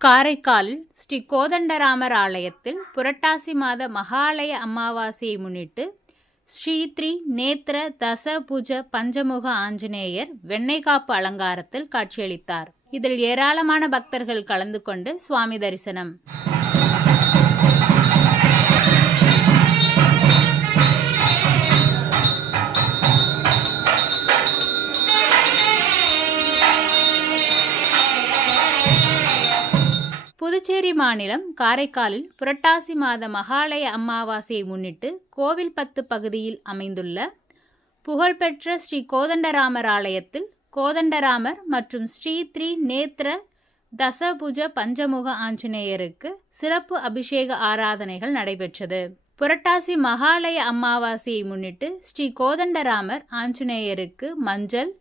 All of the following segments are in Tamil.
காரைக்காலில் ஸ்ரீ கோதண்டராமர் ஆலயத்தில் புரட்டாசி மாத மகாலய அமாவாசையை முன்னிட்டு ஸ்ரீ நேத்ர தசபுஜ பஞ்சமுக ஆஞ்சநேயர் வெண்ணெய் காப்பு அலங்காரத்தில் காட்சியளித்தார். இதில் ஏராளமான பக்தர்கள் கலந்து கொண்டு சுவாமி தரிசனம். புதுச்சேரி மாநிலம் காரைக்காலில் புரட்டாசி மாத மகாலய அமாவாசையை முன்னிட்டு கோவில்பத்து பகுதியில் அமைந்துள்ள புகழ்பெற்ற ஸ்ரீ கோதண்டராமர் ஆலயத்தில் கோதண்டராமர் மற்றும் ஸ்ரீ நேத்ர தசபுஜ பஞ்சமுக ஆஞ்சநேயருக்கு சிறப்பு அபிஷேக ஆராதனைகள் நடைபெற்றது. புரட்டாசி மகாலய அமாவாசையை முன்னிட்டு ஸ்ரீ கோதண்டராமர் ஆஞ்சநேயருக்கு மஞ்சள்,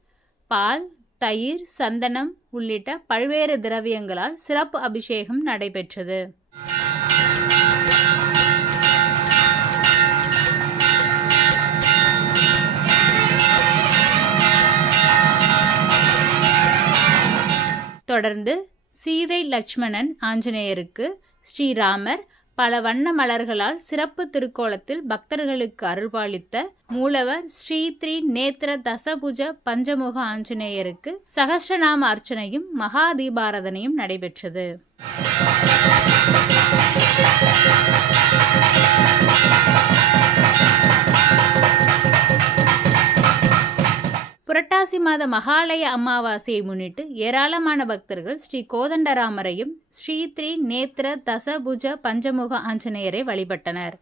பால், தயிர், சந்தனம் உள்ளிட்ட பல்வேறு திரவியங்களால் சிறப்பு அபிஷேகம் நடைபெற்றது. தொடர்ந்து சீதை லட்சுமணன் ஆஞ்சநேயருக்கு ஸ்ரீராமர் பல வண்ண மலர்களால் சிறப்பு திருக்கோலத்தில் பக்தர்களுக்கு அருள்பாலித்த மூலவர் ஸ்ரீ நேத்ர தசபுஜ பஞ்சமுக ஆஞ்சநேயருக்கு சகஸ்ரநாம அர்ச்சனையும் மகா தீபாராதனையும் நடைபெற்றது. புரட்டாசி மாத மகாலய அமாவாசையை முன்னிட்டு ஏராளமான பக்தர்கள் ஸ்ரீ கோதண்டராமரையும் ஸ்ரீ நேத்ர தசபுஜ பஞ்சமுக ஆஞ்சநேயரை வழிபட்டனர்.